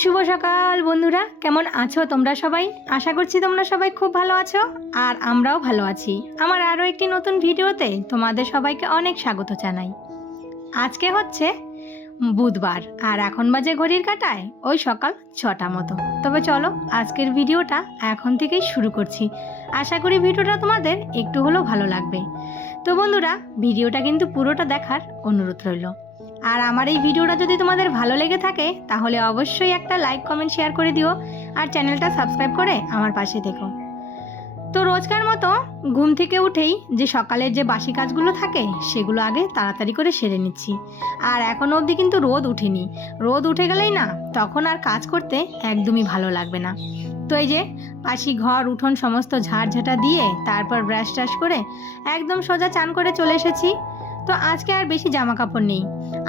শুভ সকাল বন্ধুরা, কেমন আছো তোমরা সবাই? আশা করছি তোমরা সবাই খুব ভালো আছো আর আমরাও ভালো আছি। আমার আরও একটি নতুন ভিডিওতে তোমাদের সবাইকে অনেক স্বাগত জানাই। আজকে হচ্ছে বুধবার আর এখন বাজে ঘড়ির কাঁটায় ওই সকাল 6টা মতো। তবে চলো আজকের ভিডিওটা এখন থেকেই শুরু করছি। আশা করি ভিডিওটা তোমাদের একটু হলেও ভালো লাগবে। তো বন্ধুরা, ভিডিওটা কিন্তু পুরোটা দেখার অনুরোধ রইল। আর আমার এই ভিডিওটা যদি তোমাদের ভালো লেগে থাকে তাহলে অবশ্যই একটা লাইক কমেন্ট শেয়ার করে দিও আর চ্যানেলটা সাবস্ক্রাইব করে আমার পাশে থেকো। তো রোজকার মতো ঘুম থেকে উঠেই যে সকালের যে বাসি কাজগুলো থাকে সেগুলো আগে তাড়াতাড়ি করে সেরে নিচ্ছি। আর এখনও অবধি কিন্তু রোদ উঠেনি। রোদ উঠে গেলেই না তখন আর কাজ করতে একদমই ভালো লাগবে না। তো এই যে বাসি ঘর উঠোন সমস্ত ঝাড়ঝাঁটা দিয়ে তারপর ব্রাশ টাশ করে একদম সোজা চান করে চলে এসেছি। তো আজকে আর বেশি জামা কাপড় নেই,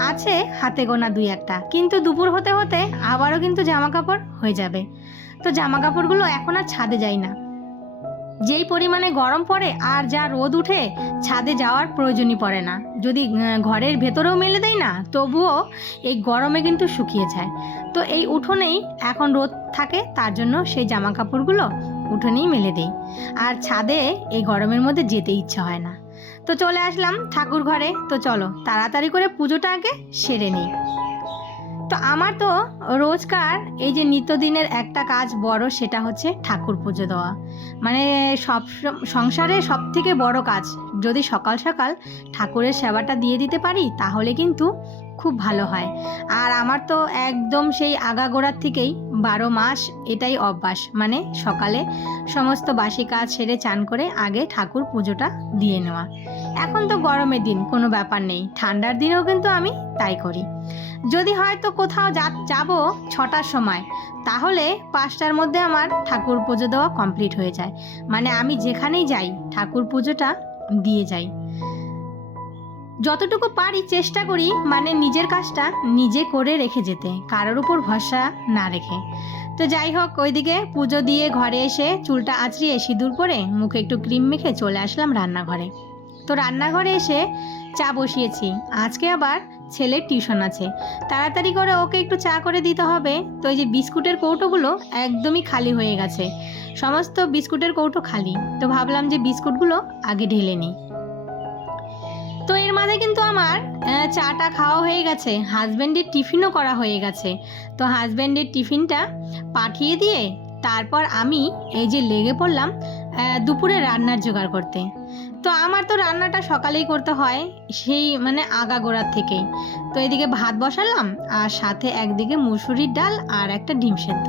আছে হাতে গোনা দুই একটা, কিন্তু দুপুর হতে হতে আবারও কিন্তু জামা কাপড় হয়ে যাবে। তো জামা কাপড়গুলো এখন আর ছাদে যাই না, যেই পরিমাণে গরম পড়ে আর যা রোদ উঠে ছাদে যাওয়ার প্রয়োজনই পড়ে না। যদি ঘরের ভেতরেও মেলে দেয় না তবুও এই গরমে কিন্তু শুকিয়ে যায়। তো এই উঠোনেই এখন রোদ থাকে, তার জন্য সেই জামা কাপড়গুলো উঠোনেই মেলে দেই। আর ছাদে এই গরমের মধ্যে যেতে ইচ্ছা হয় না। তো চলে আসলাম ঠাকুর ঘরে। তো চলো তাড়াতাড়ি করে পুজোটা আগে সেরে নিই। তো আমার তো রোজকার এই যে নিত্যদিনের একটা কাজ বড়, সেটা হচ্ছে ঠাকুর পুজো দেওয়া। মানে সংসারে সব থেকে বড় কাজ। যদি সকাল সকাল ঠাকুরের সেবাটা দিয়ে দিতে পারি তাহলে কিন্তু খুব ভালো হয়। আর আমার তো একদম সেই আগাগোড়ার থেকেই 12 মাস এটাই অভ্যাস, মানে সকালে সমস্ত বাসি কাজ সেরে চান করে আগে ঠাকুর পুজোটা দিয়ে নেওয়া। এখন তো গরমের দিন, কোনো ব্যাপার নেই, ঠান্ডার দিনেও কিন্তু আমি তাই করি। যদি হয়তো কোথাও যাব 6টার সময়, তাহলে 5টার মধ্যে আমার ঠাকুর পুজো দেওয়া কমপ্লিট হয়ে যায়। মানে আমি যেখানেই যাই ঠাকুর পুজোটা দিয়ে যাই। যতটুকু পারি চেষ্টা করি মানে নিজের কাজটা নিজে করে রেখে যেতে, কারোর উপর ভরসা না রেখে। তো যাই হোক, ওইদিকে পুজো দিয়ে ঘরে এসে চুলটা আঁচড়িয়ে সিঁদুর পরে মুখে একটু ক্রিম মেখে চলে আসলাম রান্নাঘরে। তো রান্নাঘরে এসে চা বসিয়েছি। আজকে আবার ছেলের টিউশন আছে, তাড়াতাড়ি করে ওকে একটু চা করে দিতে হবে। তো এই যে বিস্কুটের কৌটোগুলো একদমই খালি হয়ে গেছে, সমস্ত বিস্কুটের কৌটো খালি। তো ভাবলাম যে বিস্কুটগুলো আগে ঢেলে নিই। তো এর মাঝে কিন্তু আমার চাটা খাওয়া হয়ে গেছে, হাজব্যান্ডের টিফিনও করা হয়ে গেছে। তো হাজব্যান্ডের টিফিনটা পাঠিয়ে দিয়ে তারপর আমি এই যে লেগে পড়লাম দুপুরে রান্নার জোগাড় করতে। তো আমার তো রান্নাটা সকালেই করতে হয়, সেই মানে আগাগোড়ার থেকেই। তো এদিকে ভাত বসালাম আর সাথে একদিকে মুসুরির ডাল আর একটা ডিম সেদ্ধ।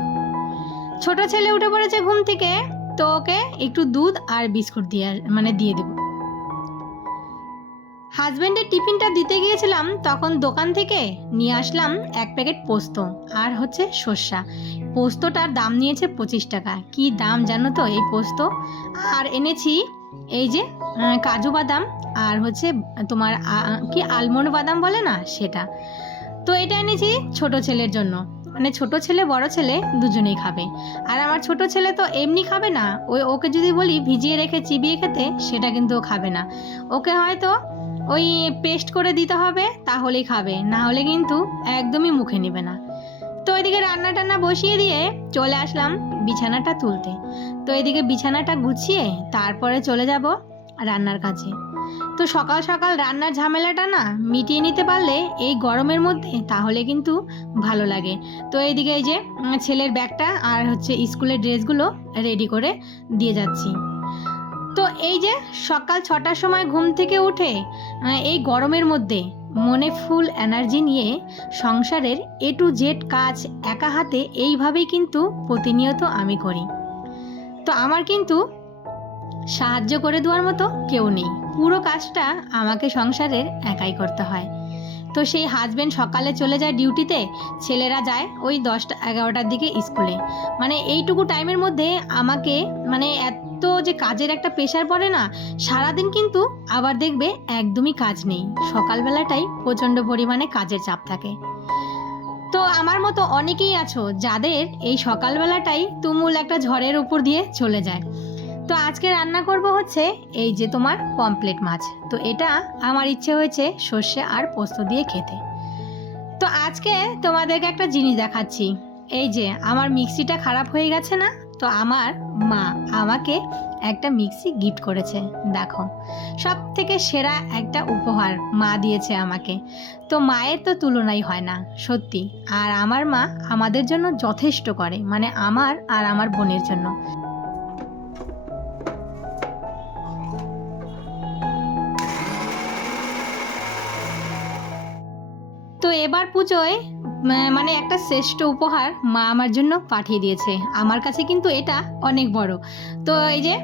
ছোট ছেলে উঠে পড়েছে ঘুম থেকে, তো ওকে একটু দুধ আর বিস্কুট দিয়ে দেবো। হাজব্যান্ডের টিফিনটা দিতে গিয়েছিলাম, তখন দোকান থেকে নিয়ে আসলাম 1 প্যাকেট পোস্ত আর হচ্ছে সর্ষা। পোস্তটার দাম নিয়েছে 25 টাকা। কি দাম জানো তো এই পোস্ত। আর এনেছি এই যে কাজু বাদাম আর হচ্ছে তোমার কি আলমন্ড বাদাম বলে না, সেটা। তো এটা এনেছি ছোট ছেলের জন্য, মানে ছোট ছেলে বড় ছেলে দুজনেই খাবে। আর আমার ছোট ছেলে তো এমনি খাবে না, ওকে যদি বলি ভিজিয়ে রেখে চিবিয়ে খেতে, সেটা কিন্তু ও খাবে না। ওকে হয়তো ওই পেস্ট করে দিতে হবে, তাহলেই খাবে, না হলে কিন্তু একদমই মুখে নেবে না। তো এদিকে রান্না টান্না বসিয়ে দিয়ে চলে আসলাম বিছানাটা তুলতে। তো এদিকে বিছানাটা গুছিয়ে তারপরে চলে যাব রান্নার কাজে। তো সকাল সকাল রান্নার ঝামেলাটা না মিটিয়ে নিতে পারলে এই গরমের মধ্যে তাহলে কিন্তু ভালো লাগে। তো এইদিকে এই যে ছেলের ব্যাগটা আর হচ্ছে স্কুলের ড্রেসগুলো রেডি করে দিয়ে যাচ্ছি। তো এই যে সকাল 6টার সময় ঘুম থেকে উঠে এই গরমের মধ্যে মনে ফুল এনার্জি নিয়ে সংসারের A to Z কাজ একা হাতে এইভাবেই কিন্তু প্রতিনিয়ত আমি করি। তো আমার কিন্তু সাহায্য করে দেওয়ার মতো কেউ নেই, পুরো কাজটা আমাকে সংসারের একাই করতে হয়। তো সেই হাজব্যান্ড সকালে চলে যায় ডিউটিতে, ছেলেরা যায় ওই 10টা 11টার দিকে স্কুলে। মানে এইটুকু টাইমের মধ্যে আমাকে মানে এত যে কাজের একটা প্রেশার পড়ে না, সারাদিন কিন্তু আবার দেখবে একদমই কাজ নেই, সকালবেলাটাই প্রচণ্ড পরিমাণে কাজের চাপ থাকে। তো আমার মতো অনেকেই আছো যাদের এই সকালবেলাটাই তুমুল একটা ঝড়ের উপর দিয়ে চলে যায়। তো আজকে রান্না করব হচ্ছে এই যে তোমার পমফ্রেট মাছ। তো এটা আমার ইচ্ছে হয়েছে সর্ষে আর পোস্ত দিয়ে খেতে। তো আজকে তোমাদেরকে একটা জিনিস দেখাচ্ছি। এই যে আমার মিক্সিটা খারাপ হয়ে গেছে না, তো আমার মা আমাকে একটা মিক্সি গিফট করেছে। দেখো, সব থেকে সেরা একটা উপহার মা দিয়েছে আমাকে। তো মায়ের তো তুলনাই হয় না সত্যি। আর আমার মা আমাদের জন্য যথেষ্ট করে, মানে আমার আর আমার বোনের জন্য। তো এবার পুজোয় মানে একটা শ্রেষ্ঠ উপহার মা আমার জন্য পাঠিয়ে দিয়েছে। আমার কাছে কিন্তু এটা অনেক বড়। তো এই যে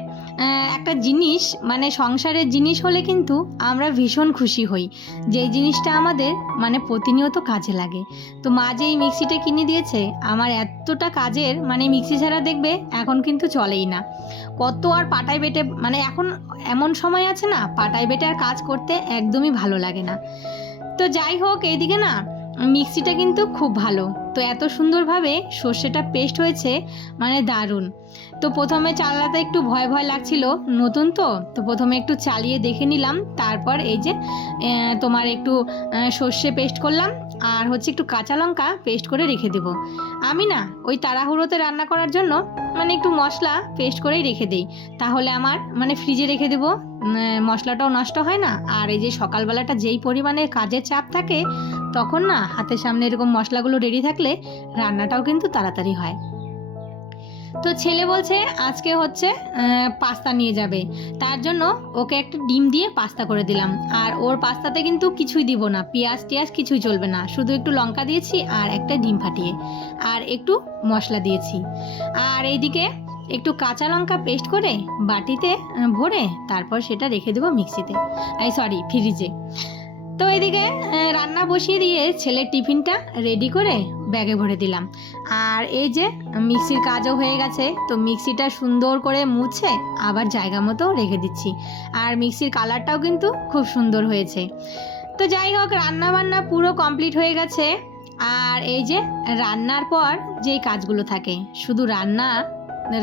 একটা জিনিস, মানে সংসারের জিনিস হলে কিন্তু আমরা ভীষণ খুশি হই, যে এই জিনিসটা আমাদের মানে প্রতিনিয়ত কাজে লাগে। তো মা যে এই মিক্সিটা কিনে দিয়েছে আমার এতটা কাজের, মানে মিক্সি ছাড়া দেখবে এখন কিন্তু চলেই না। কত আর পাটায় বেটে, মানে এখন এমন সময় আছে না, পাটায় বেটে আর কাজ করতে একদমই ভালো লাগে না। তো যাই হোক, এইদিকে না মিক্সিটা কিন্তু খুব ভালো। তো এত সুন্দরভাবে সর্ষেটা পেস্ট হয়েছে, মানে দারুণ। তো প্রথমে চালাতে একটু ভয় ভয় লাগছিল, নতুন তো প্রথমে একটু চালিয়ে দেখে নিলাম। তারপর এই যে তোমার একটু সর্ষে পেস্ট করলাম, আর হচ্ছে একটু কাঁচা লঙ্কা পেস্ট করে রেখে দেব। আমি না ওই তাড়াহুড়োতে রান্না করার জন্য মানে একটু মশলা পেস্ট করেই রেখে দেই, তাহলে আমার মানে ফ্রিজে রেখে দেবো, মশলাটাও নষ্ট হয় না। আর এই যে সকালবেলাটা যেই পরিমাণে কাজের চাপ থাকে, তখন না হাতের সামনে এরকম মশলাগুলো রেডি থাকলে রান্নাটাও কিন্তু তাড়াতাড়ি হয়। তো ছেলে বলছে আজকে হচ্ছে পাস্তা নিয়ে যাবে, তার জন্য ওকে একটা ডিম দিয়ে পাস্তা করে দিলাম। আর ওর পাস্তাতে কিন্তু কিছুই দিব না, পেঁয়াজ টিয়াজ কিছুই চলবে না, শুধু একটু লঙ্কা দিয়েছি আর একটা ডিম ফাটিয়ে, আর একটু মশলা দিয়েছি। আর এইদিকে একটু কাঁচা লঙ্কা পেস্ট করে বাটিতে ভরে তারপর সেটা রেখে দেবো মিক্সিতে, ফ্রিজে। তো এদিকে রান্না বসিয়ে দিয়ে ছেলের টিফিনটা রেডি করে ব্যাগে ভরে দিলাম। আর এই যে মিক্সির কাজও হয়ে গেছে, তো মিক্সিটা সুন্দর করে মুছে আবার জায়গা মতো রেখে দিচ্ছি। আর মিক্সির কালারটাও কিন্তু খুব সুন্দর হয়েছে। তো যাই হোক, রান্না বান্না পুরো কমপ্লিট হয়ে গেছে। আর এই যে রান্নার পর যেই কাজগুলো থাকে, শুধু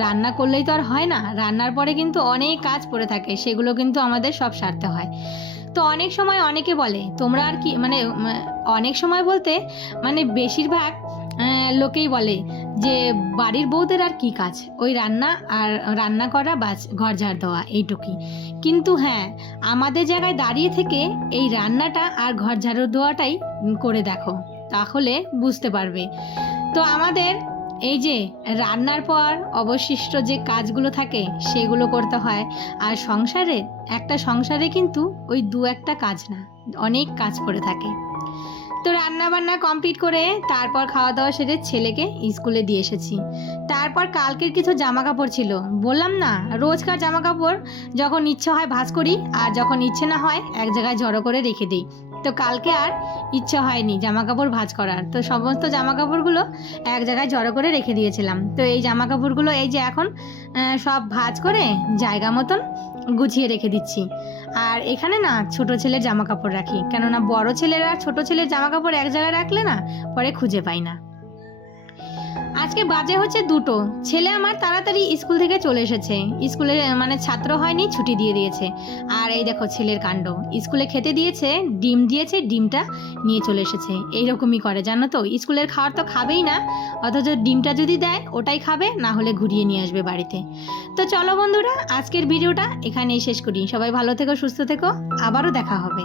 রান্না করলেই তো আর হয় না, রান্নার পরে কিন্তু অনেক কাজ পড়ে থাকে, সেগুলো কিন্তু আমাদের সব সারতে হয়। তো অনেক সময় অনেকে বলে তোমরা আর কি, মানে অনেক সময় বলতে মানে বেশিরভাগ লোকেই বলে যে বাড়ির বউদের আর কি কাজ, ওই রান্না করা বাস ঘর ঝাড় দেওয়া এইটুকুই। কিন্তু হ্যাঁ, আমাদের জায়গায় দাঁড়িয়ে থেকে এই রান্নাটা আর ঘর ঝাড়ু দেওয়াটাই করে দেখো, তাহলে বুঝতে পারবে। তো আমাদের এই যে রান্নার পর অবশিষ্ট যে কাজগুলো থাকে সেগুলো করতে হয়। আর একটা সংসারে কিন্তু ওই দু একটা কাজ না, অনেক কাজ করে থাকে। তো রান্না বান্না কমপ্লিট করে তারপর খাওয়া দাওয়া সেরে ছেলেকে স্কুলে দিয়ে এসেছি। তারপর কালকের কিছু জামা কাপড় ছিল, বললাম না রোজকার জামা কাপড় যখন ইচ্ছে হয় ভাঁজ করি, আর যখন ইচ্ছে না হয় এক জায়গায় জড়ো করে রেখে দিই। তো কালকে আর ইচ্ছে হয়নি জামা কাপড় ভাঁজ করার, তো সমস্ত জামা কাপড়গুলো এক জায়গায় জড়ো করে রেখে দিয়েছিলাম। তো এই জামা কাপড়গুলো এই যে এখন সব ভাঁজ করে জায়গা মতন গুছিয়ে রেখে দিচ্ছি। আর এখানে না ছোট ছেলের জামা কাপড় রাখি, কেননা বড় ছেলের আর ছোট ছেলের জামা কাপড় এক জায়গায় রাখলে না পরে খুঁজে পাই না। আজকে বাজে হচ্ছে 2টো, ছেলে আমার তাড়াতাড়ি স্কুল থেকে চলে এসেছে, স্কুলে মানে ছাত্র হয়নি, ছুটি দিয়ে দিয়েছে। আর এই দেখো ছেলের কাণ্ড, স্কুলে খেতে দিয়েছে, ডিম দিয়েছে, ডিমটা নিয়ে চলে এসেছে। এইরকমই করে জানো তো, স্কুলের খাবার তো খাবেই না, অথচ ডিমটা যদি দেয় ওটাই খাবে, না হলে ঘুরিয়ে নিয়ে আসবে বাড়িতে। তো চলো বন্ধুরা, আজকের ভিডিওটা এখানেই শেষ করি। সবাই ভালো থেকো, সুস্থ থেকো, আবারও দেখা হবে।